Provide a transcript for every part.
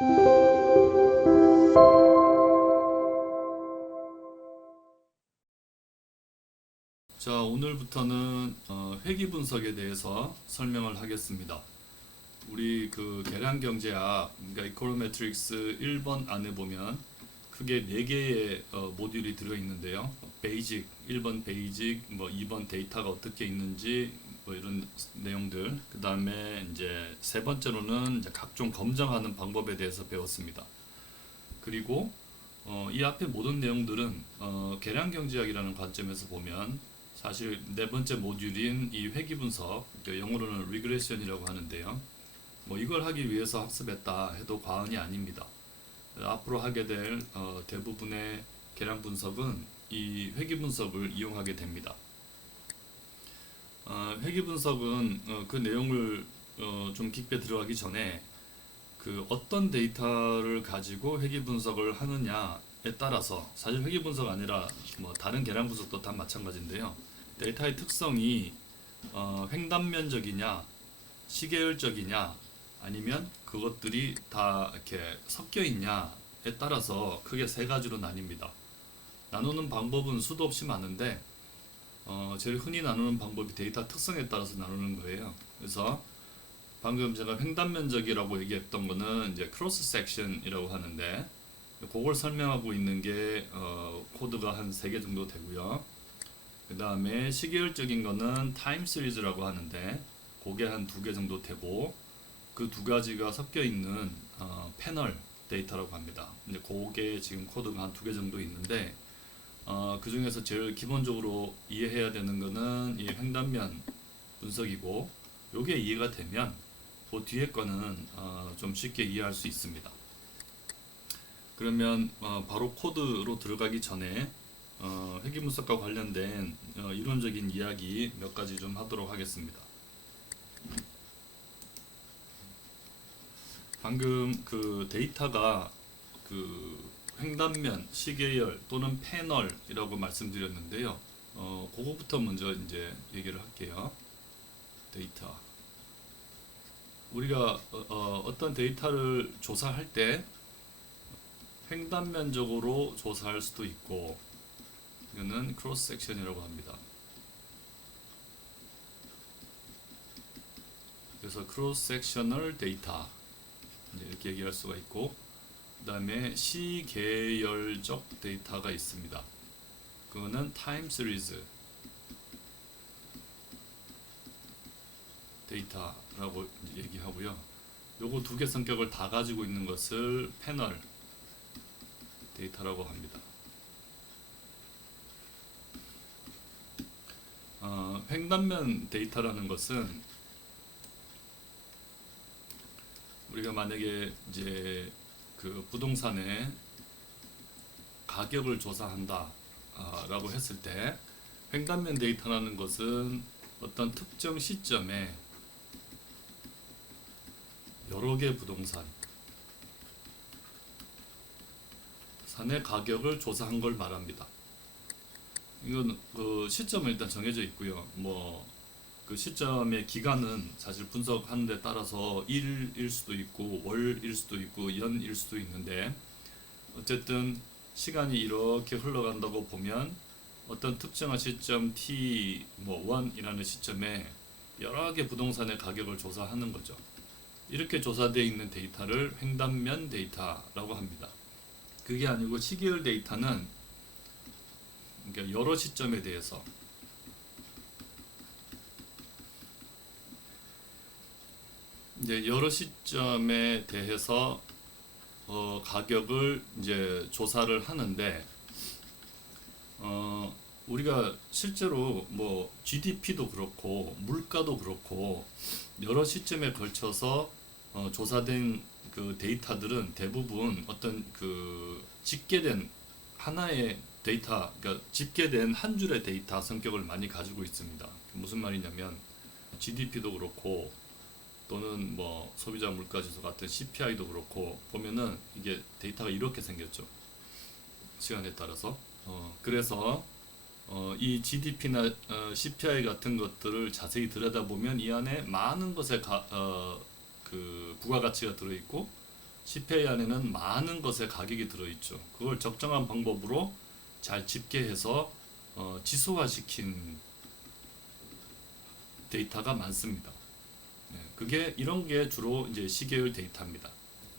자, 오늘부터는 회귀 분석에 대해서 설명을 하겠습니다. 우리 그 계량경제학, 그러니까 이코노메트릭스 1번 안에 보면 크게 4개의 모듈이 들어 있는데요. 베이직, 1번 베이직, 뭐 2번 데이터가 어떻게 있는지 뭐 이런 내용들. 그다음에 이제 세 번째로는 이제 각종 검증하는 방법에 대해서 배웠습니다. 그리고 이 앞에 모든 내용들은 계량경제학이라는 관점에서 보면 사실 네 번째 모듈인 이 회귀 분석, 그러니까 영어로는 리그레션이라고 하는데요. 뭐 이걸 하기 위해서 학습했다 해도 과언이 아닙니다. 앞으로 하게 될 대부분의 계량 분석은 이 회귀 분석을 이용하게 됩니다. 회귀 분석은 그 내용을 좀 깊게 들어가기 전에 그 어떤 데이터를 가지고 회귀 분석을 하느냐에 따라서, 사실 회귀 분석 아니라 뭐 다른 계량 분석도 다 마찬가지인데요. 데이터의 특성이 횡단면적이냐, 시계열적이냐, 아니면 그것들이 다 이렇게 섞여 있냐에 따라서 크게 세 가지로 나뉩니다. 나누는 방법은 수도 없이 많은데 제일 흔히 나누는 방법이 데이터 특성에 따라서 나누는 거예요. 그래서 방금 제가 횡단면적이라고 얘기했던 거는 이제 크로스 섹션이라고 하는데, 그걸 설명하고 있는 게 코드가 한 3개 정도 되고요. 그 다음에 시계열적인 거는 타임 시리즈라고 하는데, 그게 한 2개 정도 되고, 그 2가지가 섞여 있는 패널 데이터라고 합니다. 이제 그게 지금 코드가 한 2개 정도 있는데, 그 중에서 제일 기본적으로 이해해야 되는 거는 이 횡단면 분석이고, 요게 이해가 되면 그 뒤에 거는 좀 쉽게 이해할 수 있습니다. 그러면 바로 코드로 들어가기 전에 회귀 분석과 관련된 이론적인 이야기 몇 가지 좀 하도록 하겠습니다. 방금 그 데이터가 그 횡단면, 시계열 또는 패널이라고 말씀드렸는데요. 그거부터 먼저 이제 얘기를 할게요. 데이터. 우리가 어떤 데이터를 조사할 때 횡단면적으로 조사할 수도 있고, 이거는 크로스 섹션이라고 합니다. 그래서 크로스 섹셔널 데이터 이렇게 얘기할 수가 있고, 그 다음에 시계열적 데이터가 있습니다. 그거는 타임 시리즈 데이터라고 얘기하고요. 요거 2개 성격을 다 가지고 있는 것을 패널 데이터라고 합니다. 횡단면 데이터라는 것은 우리가 만약에 이제 그 부동산의 가격을 조사한다 라고 했을 때, 횡단면 데이터라는 것은 어떤 특정 시점에 여러 개 부동산 산의 가격을 조사한 걸 말합니다. 이건 그 시점은 일단 정해져 있고요. 뭐 그 시점의 기간은 사실 분석하는 데 따라서 일일 수도 있고 월일 수도 있고 연일 수도 있는데, 어쨌든 시간이 이렇게 흘러간다고 보면 어떤 특정한 시점 t 뭐 1이라는 시점에 여러 개 부동산의 가격을 조사하는 거죠. 이렇게 조사되어 있는 데이터를 횡단면 데이터라고 합니다. 그게 아니고 시계열 데이터는 그러니까 여러 시점에 대해서 이제 여러 시점에 대해서 가격을 이제 조사를 하는데, 우리가 실제로 뭐 GDP도 그렇고 물가도 그렇고 여러 시점에 걸쳐서 조사된 그 데이터들은 대부분 어떤 그 집계된 하나의 데이터, 그러니까 집계된 한 줄의 데이터 성격을 많이 가지고 있습니다. 무슨 말이냐면 GDP도 그렇고 또는 뭐 소비자 물가지수 같은 CPI도 그렇고 보면은 이게 데이터가 이렇게 생겼죠. 시간에 따라서. 그래서 이 GDP나 CPI 같은 것들을 자세히 들여다보면 이 안에 많은 것에 그 부가가치가 들어있고, CPI 안에는 많은 것의 가격이 들어있죠. 그걸 적정한 방법으로 잘 집계해서 지수화시킨 데이터가 많습니다. 그게 이런 게 주로 이제 시계열 데이터입니다.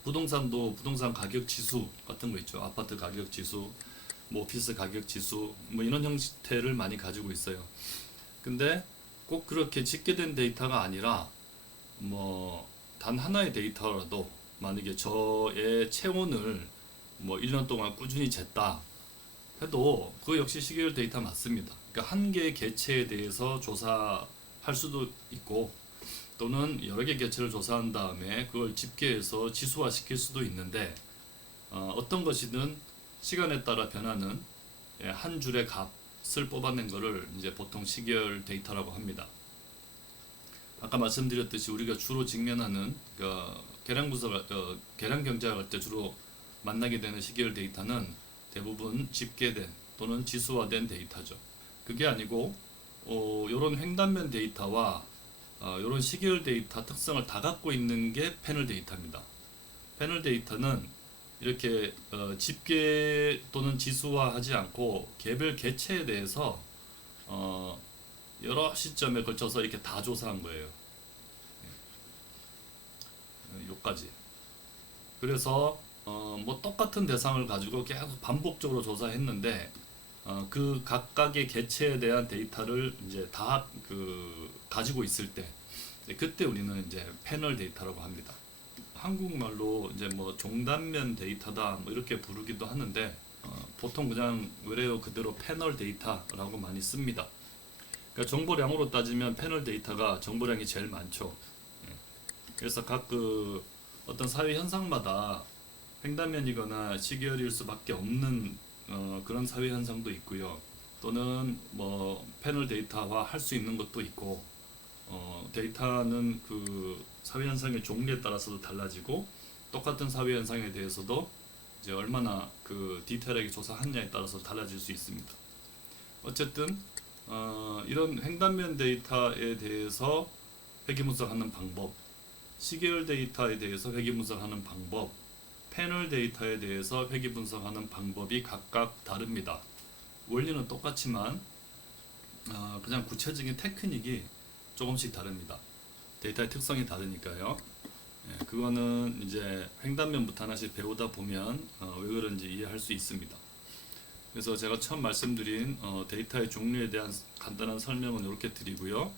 부동산도 부동산 가격 지수 같은 거 있죠. 아파트 가격 지수, 뭐 오피스 가격 지수, 뭐 이런 형태를 많이 가지고 있어요. 근데 꼭 그렇게 집계된 데이터가 아니라 뭐 단 하나의 데이터라도 만약에 저의 체온을 뭐 1년 동안 꾸준히 쟀다 해도 그 역시 시계열 데이터 맞습니다. 그러니까 한 개의 개체에 대해서 조사할 수도 있고 또는 여러 개 개체를 조사한 다음에 그걸 집계해서 지수화 시킬 수도 있는데 어떤 것이든 시간에 따라 변하는 한 줄의 값을 뽑아낸 것을 이제 보통 시계열 데이터라고 합니다. 아까 말씀드렸듯이 우리가 주로 직면하는 계량 분석, 계량 경제학 할 때 주로 만나게 되는 시계열 데이터는 대부분 집계된 또는 지수화된 데이터죠. 그게 아니고 이런 횡단면 데이터와 이런 시계열 데이터 특성을 다 갖고 있는 게 패널 데이터입니다. 패널 데이터는 이렇게 집계 또는 지수화하지 않고 개별 개체에 대해서 여러 시점에 걸쳐서 이렇게 다 조사한 거예요. 요까지. 그래서 뭐 똑같은 대상을 가지고 계속 반복적으로 조사했는데 그 각각의 개체에 대한 데이터를 이제 다 가지고 있을 때 그때 우리는 이제 패널 데이터라고 합니다. 한국말로 이제 뭐 종단면 데이터다 뭐 이렇게 부르기도 하는데 보통 그냥 외래어 그대로 패널 데이터라고 많이 씁니다. 그러니까 정보량으로 따지면 패널 데이터가 정보량이 제일 많죠. 그래서 각 어떤 사회 현상마다 횡단면이거나 시계열일 수밖에 없는 그런 사회 현상도 있고요. 또는 뭐 패널 데이터화 할 수 있는 것도 있고 데이터는 그 사회 현상의 종류에 따라서도 달라지고 똑같은 사회 현상에 대해서도 이제 얼마나 디테일하게 조사하느냐에 따라서 달라질 수 있습니다. 어쨌든 이런 횡단면 데이터에 대해서 회귀 분석하는 방법, 시계열 데이터에 대해서 회귀 분석하는 방법, 패널 데이터에 대해서 회귀 분석하는 방법이 각각 다릅니다. 원리는 똑같지만 그냥 구체적인 테크닉이 조금씩 다릅니다. 데이터의 특성이 다르니까요. 그거는 이제 횡단면부터 하나씩 배우다 보면 왜 그런지 이해할 수 있습니다. 그래서 제가 처음 말씀드린 데이터의 종류에 대한 간단한 설명은 이렇게 드리고요.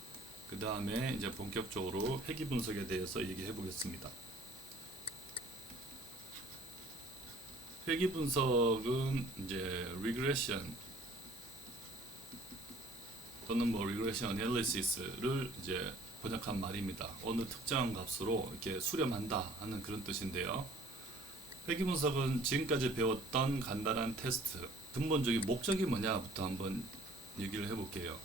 그 다음에 이제 본격적으로 회귀 분석에 대해서 얘기해 보겠습니다. 회귀 분석은 이제 regression 또는 뭐 regression analysis를 이제 번역한 말입니다. 어느 특정한 값으로 이렇게 수렴한다 하는 그런 뜻인데요. 회귀 분석은 지금까지 배웠던 간단한 테스트, 근본적인 목적이 뭐냐부터 한번 얘기를 해볼게요.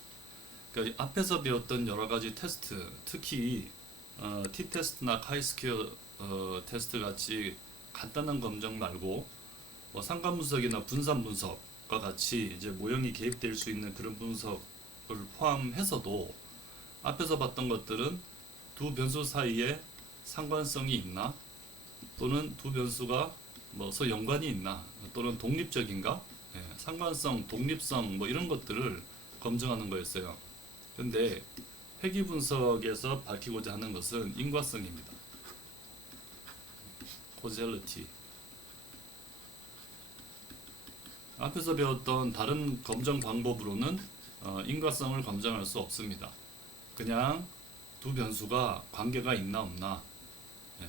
그러니까 앞에서 배웠던 여러 가지 테스트, 특히 t-테스트나 chi-square 테스트 같이 간단한 검정 말고 뭐 상관 분석이나 분산 분석과 같이 이제 모형이 개입될 수 있는 그런 분석을 포함해서도 앞에서 봤던 것들은 두 변수 사이에 상관성이 있나 또는 두 변수가 뭐 서 연관이 있나 또는 독립적인가 상관성, 독립성 뭐 이런 것들을 검증하는 거였어요. 근데 회귀 분석에서 밝히고자 하는 것은 인과성입니다. causality. 앞에서 배웠던 다른 검증 방법으로는 인과성을 검증할 수 없습니다. 그냥 두 변수가 관계가 있나 없나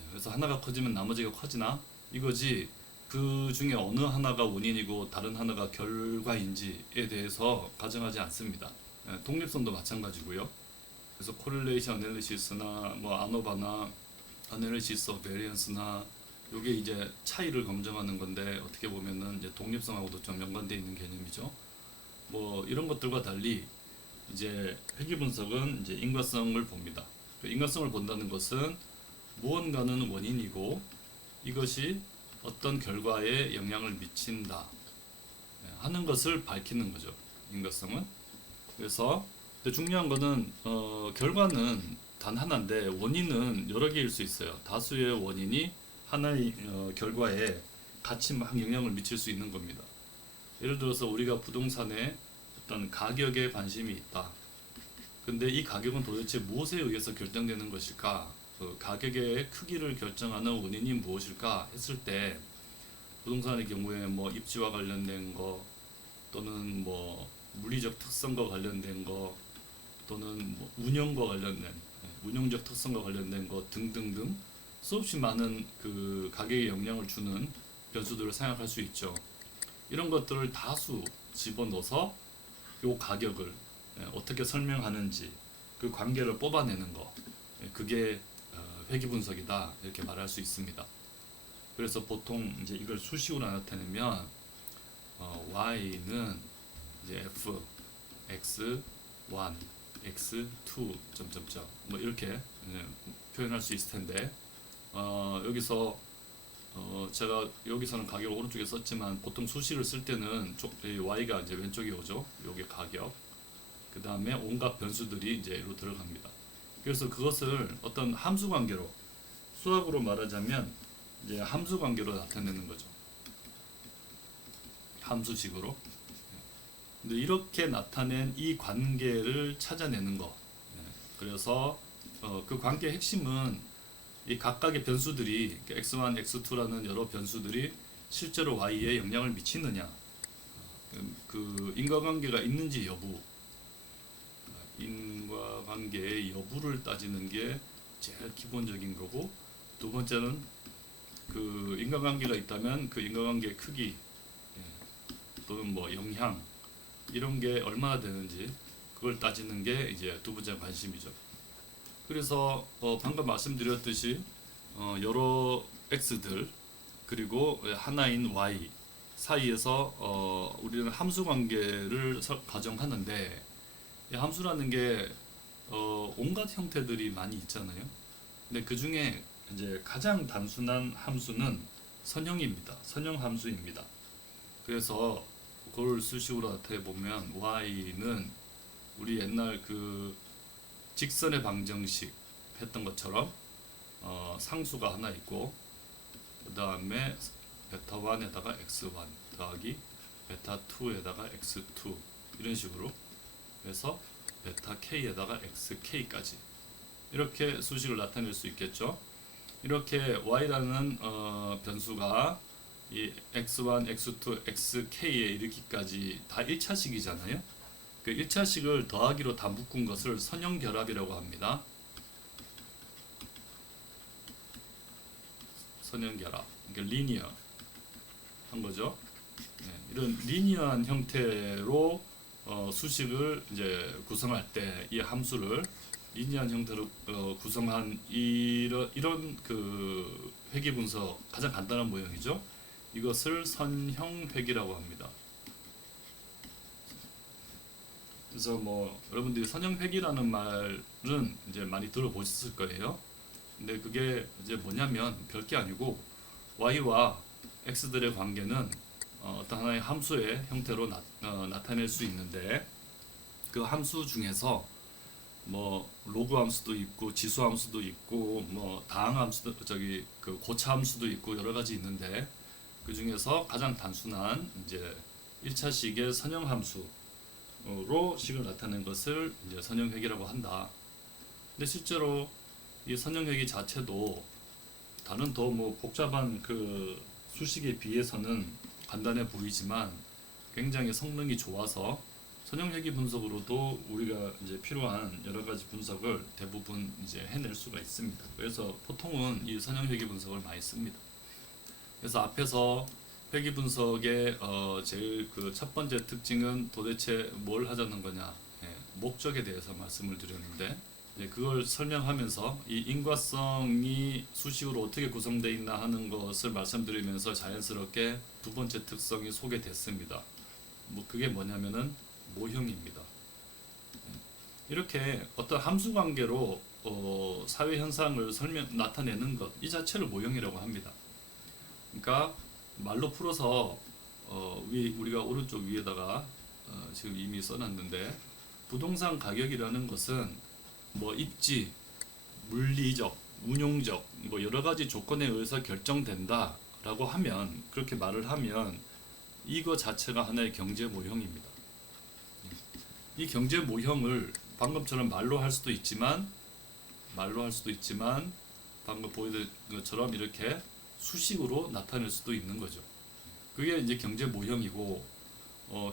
그래서 하나가 커지면 나머지가 커지나 이거지 그 중에 어느 하나가 원인이고 다른 하나가 결과인지에 대해서 가정하지 않습니다. 독립성도 마찬가지고요. 그래서 correlation analysis나 뭐 ANOVA나 analysis of variance나 요게 이제 차이를 검증하는 건데 어떻게 보면은 이제 독립성하고도 좀 연관되어 있는 개념이죠. 뭐 이런 것들과 달리 이제 회귀 분석은 이제 인과성을 봅니다. 인과성을 본다는 것은 무언가는 원인이고 이것이 어떤 결과에 영향을 미친다 하는 것을 밝히는 거죠. 인과성은. 그래서 중요한 거는 결과는 단 하나인데 원인은 여러 개일 수 있어요. 다수의 원인이 하나의 결과에 같이 막 영향을 미칠 수 있는 겁니다. 예를 들어서 우리가 부동산에 어떤 가격에 관심이 있다. 근데 이 가격은 도대체 무엇에 의해서 결정되는 것일까? 그 가격의 크기를 결정하는 원인이 무엇일까 했을 때 부동산의 경우에 뭐 입지와 관련된 거 또는 뭐 물리적 특성과 관련된 거 또는 뭐 운영과 관련된 운영적 특성과 관련된 것 등등등 수없이 많은 그 가격에 영향을 주는 변수들을 생각할 수 있죠. 이런 것들을 다수 집어넣어서 요 가격을 어떻게 설명하는지 그 관계를 뽑아내는 거 그게 회귀 분석이다 이렇게 말할 수 있습니다. 그래서 보통 이제 이걸 수식으로 나타내면 y는 이제 f x 1 x 2 점점점 뭐 이렇게 표현할 수 있을 텐데 여기서 제가 여기서는 가격을 오른쪽에 썼지만 보통 수식을 쓸 때는 y가 이제 왼쪽에 오죠. 요게 가격. 그 다음에 온갖 변수들이 이제 이로 들어갑니다. 그래서 그것을 어떤 함수 관계로 수학으로 말하자면 이제 함수 관계로 나타내는 거죠. 함수식으로. 근데 이렇게 나타낸 이 관계를 찾아내는 거. 그래서 그 관계의 핵심은 이 각각의 변수들이 x1, x2라는 여러 변수들이 실제로 y에 영향을 미치느냐, 그 인과관계가 있는지 여부, 인과관계의 여부를 따지는 게 제일 기본적인 거고, 두 번째는 그 인과관계가 있다면 그 인과관계의 크기 또는 뭐 영향 이런 게 얼마나 되는지 그걸 따지는 게 이제 두 번째 관심이죠. 그래서 방금 말씀드렸듯이 여러 x들 그리고 하나인 y 사이에서 우리는 함수 관계를 가정하는데 이 함수라는 게 온갖 형태들이 많이 있잖아요. 근데 그 중에 이제 가장 단순한 함수는 선형입니다. 선형 함수입니다. 그래서 그걸 수식으로 나타내 보면 y는 우리 옛날 그 직선의 방정식 했던 것처럼 상수가 하나 있고 그 다음에 베타 1에다가 x1 더하기 베타 2에다가 x2 이런 식으로 해서 베타 k에다가 xk까지 이렇게 수식을 나타낼 수 있겠죠. 이렇게 y라는 변수가 이 x1, x2, xk에 이르기까지 다 1차식이잖아요. 그 1차식을 더하기로 다 묶은 것을 선형결합이라고 합니다. 선형결합, 그러니까 리니어 한 거죠. 이런 리니어한 형태로 수식을 이제 구성할 때 이 함수를 리니어한 형태로 구성한 이런 그 회귀 분석 가장 간단한 모형이죠. 이것을 선형회귀라고 합니다. 그래서 뭐 여러분들이 선형회귀라는 말은 이제 많이 들어보셨을 거예요. 근데 그게 이제 뭐냐면 별게 아니고 y와 x들의 관계는 어떤 하나의 함수의 형태로 나타낼 수 있는데 그 함수 중에서 뭐 로그 함수도 있고 지수 함수도 있고 뭐 다항 함수도 그 고차 함수도 있고 여러 가지 있는데 그 중에서 가장 단순한 이제 1차식의 선형 함수로 식을 나타낸 것을 이제 선형회귀라고 한다. 근데 실제로 이 선형회귀 자체도 다른 더 뭐 복잡한 그 수식에 비해서는 간단해 보이지만 굉장히 성능이 좋아서 선형회귀 분석으로도 우리가 이제 필요한 여러 가지 분석을 대부분 이제 해낼 수가 있습니다. 그래서 보통은 이 선형회귀 분석을 많이 씁니다. 그래서 앞에서 회귀 분석의 제일 그 첫 번째 특징은 도대체 뭘 하자는 거냐, 목적에 대해서 말씀을 드렸는데 그걸 설명하면서 이 인과성이 수식으로 어떻게 구성되어 있나 하는 것을 말씀드리면서 자연스럽게 두 번째 특성이 소개됐습니다. 뭐 그게 뭐냐면은 모형입니다. 이렇게 어떤 함수 관계로 사회 현상을 나타내는 것 이 자체를 모형이라고 합니다. 그러니까 말로 풀어서 우리가 오른쪽 위에다가 지금 이미 써놨는데 부동산 가격이라는 것은 뭐 입지, 물리적, 운용적 뭐 여러 가지 조건에 의해서 결정된다라고 하면, 그렇게 말을 하면 이거 자체가 하나의 경제 모형입니다. 이 경제 모형을 방금처럼 말로 할 수도 있지만 방금 보여드린 것처럼 이렇게 수식으로 나타낼 수도 있는 거죠. 그게 이제 경제 모형이고,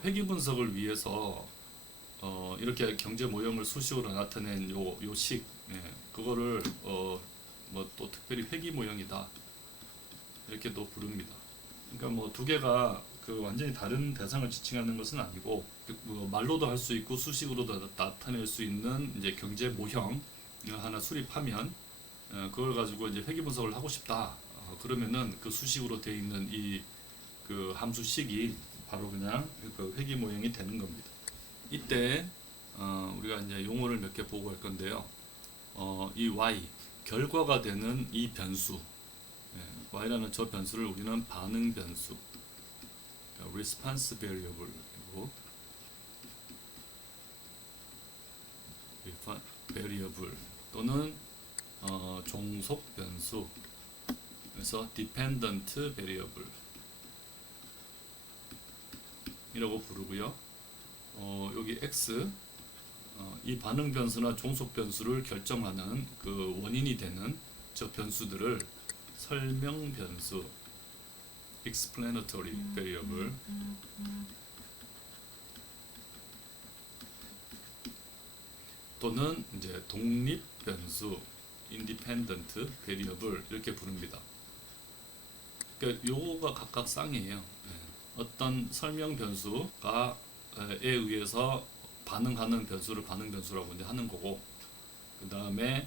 회귀 분석을 위해서 이렇게 경제 모형을 수식으로 나타낸 요 식, 예, 그거를 뭐 또 특별히 회귀 모형이다 이렇게 또 부릅니다. 그러니까 뭐 두 개가 그 완전히 다른 대상을 지칭하는 것은 아니고, 뭐 말로도 할 수 있고 수식으로도 나타낼 수 있는 이제 경제 모형 하나 수립하면, 그걸 가지고 이제 회귀 분석을 하고 싶다. 그러면은 그 수식으로 되어 있는 이 그 함수식이 바로 그냥 그 회귀 모형이 되는 겁니다. 이때 우리가 이제 용어를 몇 개 보고 할 건데요. 이 y 결과가 되는 이 변수, y라는 저 변수를 우리는 반응 변수, 그러니까 response variable이고, variable 또는 종속 변수, 그래서 dependent variable 이라고 부르고요. 여기 x, 이 반응 변수나 종속 변수를 결정하는 그 원인이 되는 저 변수들을 설명 변수, explanatory variable, 또는 이제 독립 변수, independent variable 이렇게 부릅니다. 그러니까 요거가 각각 쌍이에요. 어떤 설명 변수가 에 의해서 반응하는 변수를 반응 변수라고 이제 하는 거고, 그 다음에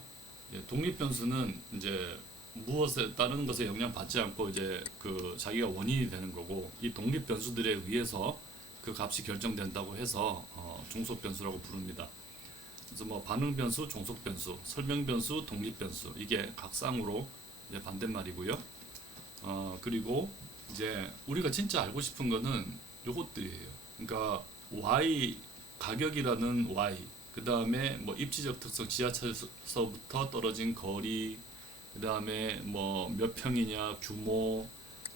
독립 변수는 이제 무엇에 다른 것에 영향 받지 않고 이제 그 자기가 원인이 되는 거고, 이 독립 변수들에 의해서 그 값이 결정된다고 해서 종속 변수라고 부릅니다. 그래서 뭐 반응 변수, 종속 변수, 설명 변수, 독립 변수, 이게 각쌍으로 이제 반대말이고요. 그리고 이제 우리가 진짜 알고 싶은 거는 요것들이에요. 그러니까 y, 가격이라는 y, 그 다음에 뭐 입지적 특성, 지하철서부터 떨어진 거리, 그 다음에 뭐 몇 평이냐, 규모,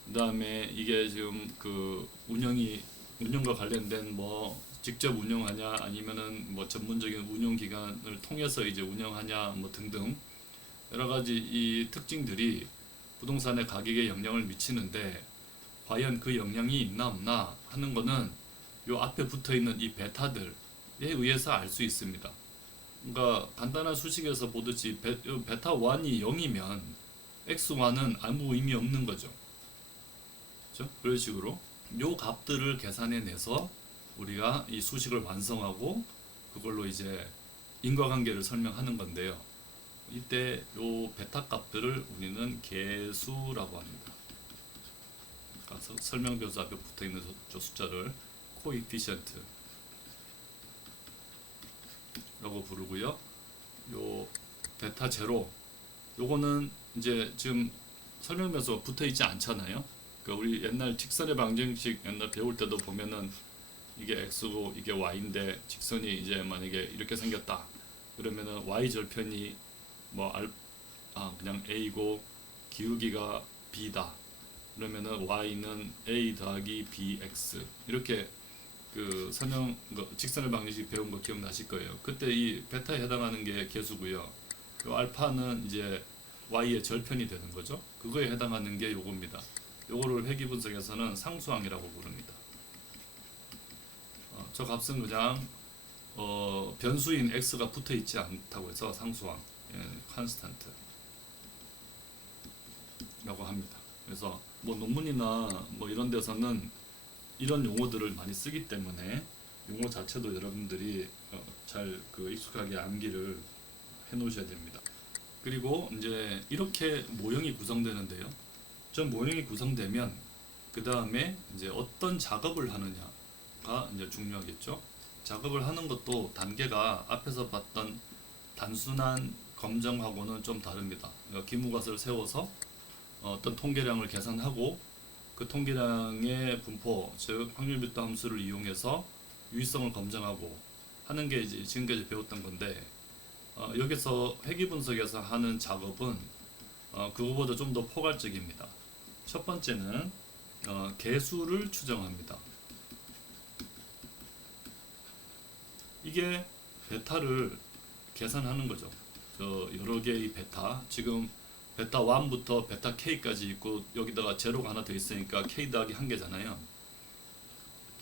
그 다음에 이게 지금 그 운영과 관련된 뭐 직접 운영하냐 아니면은 뭐 전문적인 운영 기관을 통해서 이제 운영하냐 뭐 등등 여러 가지 이 특징들이 부동산의 가격에 영향을 미치는데, 과연 그 영향이 있나 없나 하는 거는 요 앞에 붙어 있는 이 베타들에 의해서 알 수 있습니다. 그러니까 간단한 수식에서 보듯이 베타 1이 0이면 x1은 아무 의미 없는 거죠. 그렇죠? 그런 식으로 요 값들을 계산해 내서 우리가 이 수식을 완성하고 그걸로 이제 인과관계를 설명하는 건데요. 이때 요 베타 값들을 우리는 계수라고 합니다. 그러니까 설명 변수 앞에 붙어 있는 저 숫자를 coefficient 라고 부르고요. 요 베타 제로, 요거는 이제 지금 설명 변수가 붙어 있지 않잖아요. 그러니까 우리 옛날 직선의 방정식 옛날 배울 때도 보면은 이게 x고 이게 y인데 직선이 이제 만약에 이렇게 생겼다. 그러면은 y 절편이 뭐 그냥 a고 기울기가 b다. 그러면은 y는 a 더하기 bx 이렇게 그 직선의 방정식 배운 거 기억나실 거예요. 그때 이 베타에 해당하는 게 계수고요. 요 알파는 이제 y의 절편이 되는 거죠. 그거에 해당하는 게 요겁니다. 요거를 회귀 분석에서는 상수항이라고 부릅니다. 저 값은 그냥 변수인 x가 붙어 있지 않다고 해서 상수항, constant라고 합니다. 그래서 뭐 논문이나 뭐 이런 데서는 이런 용어들을 많이 쓰기 때문에 용어 자체도 여러분들이 잘 그 익숙하게 암기를 해 놓으셔야 됩니다. 그리고 이제 이렇게 모형이 구성되는데요. 저 모형이 구성되면 그 다음에 이제 어떤 작업을 하느냐가 이제 중요하겠죠. 작업을 하는 것도 단계가 앞에서 봤던 단순한 검정하고는 좀 다릅니다. 그러니까 기무갓을 세워서 어떤 통계량을 계산하고 그 통계량의 분포, 즉 확률 밀도 함수를 이용해서 유의성을 검증하고 하는 게 이제 지금까지 배웠던 건데, 여기서 회귀 분석에서 하는 작업은 그거보다 좀 더 포괄적입니다. 첫 번째는 개수를 추정합니다. 이게 베타를 계산하는 거죠. 여러 개의 베타, 지금 베타 1부터 베타 K까지 있고 여기다가 제로가 하나 더 있으니까 K 더하기 1개잖아요.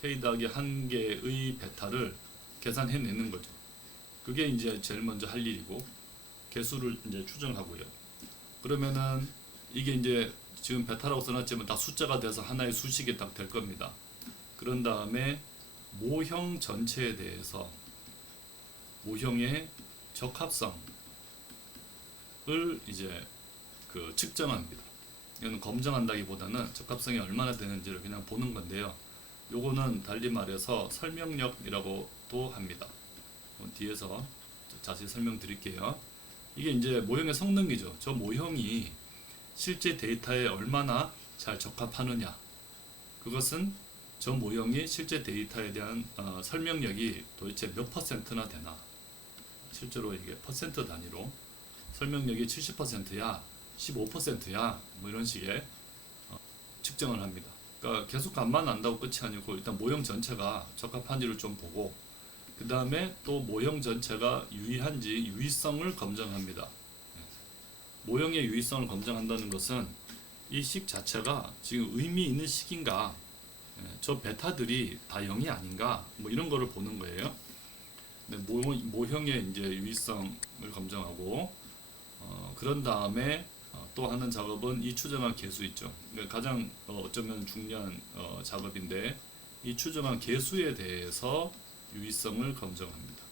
K 더하기 1개의 베타를 계산해내는 거죠. 그게 이제 제일 먼저 할 일이고, 개수를 이제 추정하고요. 그러면은 이게 이제 지금 베타라고 써놨지만 다 숫자가 돼서 하나의 수식이 딱 될 겁니다. 그런 다음에 모형 전체에 대해서 모형의 적합성을 이제 측정합니다. 이건 검증한다기보다는 적합성이 얼마나 되는지를 그냥 보는 건데요. 요거는 달리 말해서 설명력이라고도 합니다. 뒤에서 자세히 설명드릴게요. 이게 이제 모형의 성능이죠. 저 모형이 실제 데이터에 얼마나 잘 적합하느냐. 그것은 저 모형이 실제 데이터에 대한 설명력이 도대체 몇 퍼센트나 되나. 실제로 이게 퍼센트 단위로 설명력이 70%야, 15%야, 뭐 이런 식의 측정을 합니다. 그러니까 계속 값만 안다고 끝이 아니고 일단 모형 전체가 적합한지를 좀 보고, 그 다음에 또 모형 전체가 유의한지 유의성을 검증합니다. 모형의 유의성을 검증한다는 것은 이 식 자체가 지금 의미 있는 식인가, 저 베타들이 다 0이 아닌가, 뭐 이런 거를 보는 거예요. 모형의 이제 유의성을 검증하고, 그런 다음에 또 하는 작업은 이 추정한 개수 있죠. 그러니까 가장 어쩌면 중요한 작업인데, 이 추정한 개수에 대해서 유의성을 검증합니다.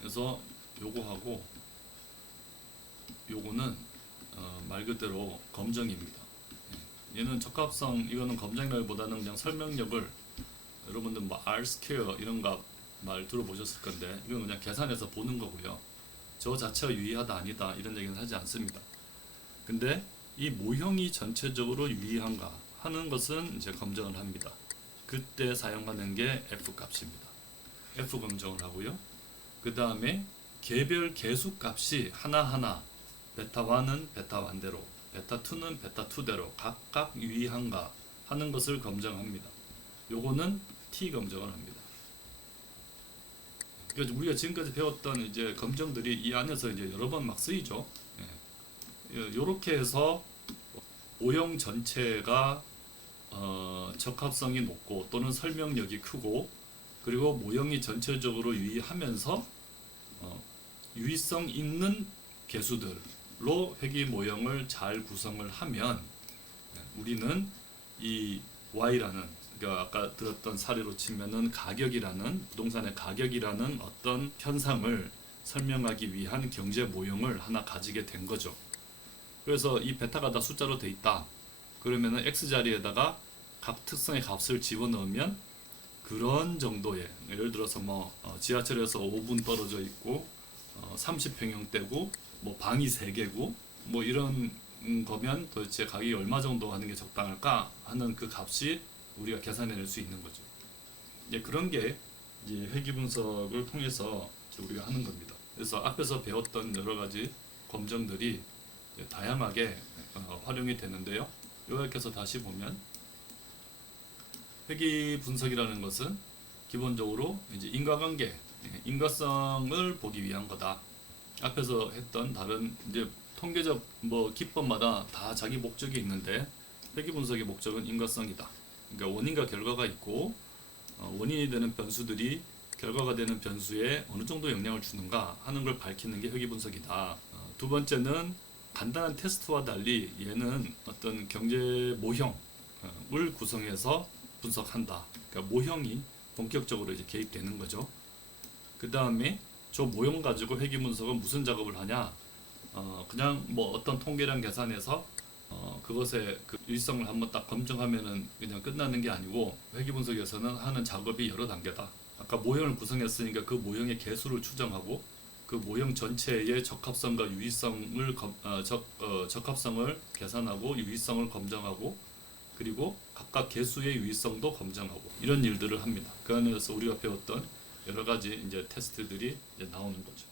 그래서 요거하고 요거는 말 그대로 검증입니다. 얘는 적합성, 이거는 검증이라기보다는 그냥 설명력을, 여러분들 뭐 R 스퀘어 이런 거 말 들어보셨을 건데, 이건 그냥 계산해서 보는 거고요. 저 자체가 유의하다 아니다 이런 얘기는 하지 않습니다. 근데 이 모형이 전체적으로 유의한가 하는 것은 이제 검증을 합니다. 그때 사용하는 게 F 값입니다. F 검증을 하고요. 그 다음에 개별 개수 값이 하나하나 베타 1은 베타 1대로, 베타 2는 베타 2대로 각각 유의한가 하는 것을 검증합니다. 요거는 T 검증을 합니다. 그러니까 우리가 지금까지 배웠던 이제 검증들이 이 안에서 이제 여러 번 막 쓰이죠. 요렇게 해서 모형 전체가 적합성이 높고 또는 설명력이 크고, 그리고 모형이 전체적으로 유의하면서 유의성 있는 개수들로 회귀 모형을 잘 구성을 하면 우리는 이 Y라는, 그러니까 아까 들었던 사례로 치면은 가격이라는, 부동산의 가격이라는 어떤 현상을 설명하기 위한 경제 모형을 하나 가지게 된 거죠. 그래서 이 베타가 다 숫자로 돼 있다. 그러면은 X 자리에다가 각 특성의 값을 집어넣으면 그런 정도의, 예를 들어서 뭐 지하철에서 5분 떨어져 있고 30평형대고 뭐 방이 3개고 뭐 이런 거면 도대체 가격이 얼마 정도 하는 게 적당할까 하는 그 값이 우리가 계산해낼 수 있는 거죠. 그런 게 이제 회귀 분석을 통해서 우리가 하는 겁니다. 그래서 앞에서 배웠던 여러 가지 검증들이 다양하게 활용이 되는데요. 요약해서 다시 보면 회귀 분석이라는 것은 기본적으로 이제 인과관계, 인과성을 보기 위한 거다. 앞에서 했던 다른 이제 통계적 뭐 기법마다 다 자기 목적이 있는데, 회귀 분석의 목적은 인과성이다. 그러니까 원인과 결과가 있고 원인이 되는 변수들이 결과가 되는 변수에 어느 정도 영향을 주는가 하는 걸 밝히는 게 회귀 분석이다. 두 번째는 간단한 테스트와 달리 얘는 어떤 경제 모형을 구성해서 분석한다. 그러니까 모형이 본격적으로 이제 개입되는 거죠. 그 다음에 저 모형 가지고 회귀 분석은 무슨 작업을 하냐? 그냥 뭐 어떤 통계량 계산해서 그것의 그 유의성을 한번 딱 검증하면은 그냥 끝나는 게 아니고, 회귀 분석에서는 하는 작업이 여러 단계다. 아까 모형을 구성했으니까 그 모형의 개수를 추정하고, 그 모형 전체의 적합성과 유의성을 적합성을 계산하고 유의성을 검증하고, 그리고 각각 개수의 유의성도 검증하고, 이런 일들을 합니다. 그 안에서 우리가 배웠던 여러 가지 이제 테스트들이 이제 나오는 거죠.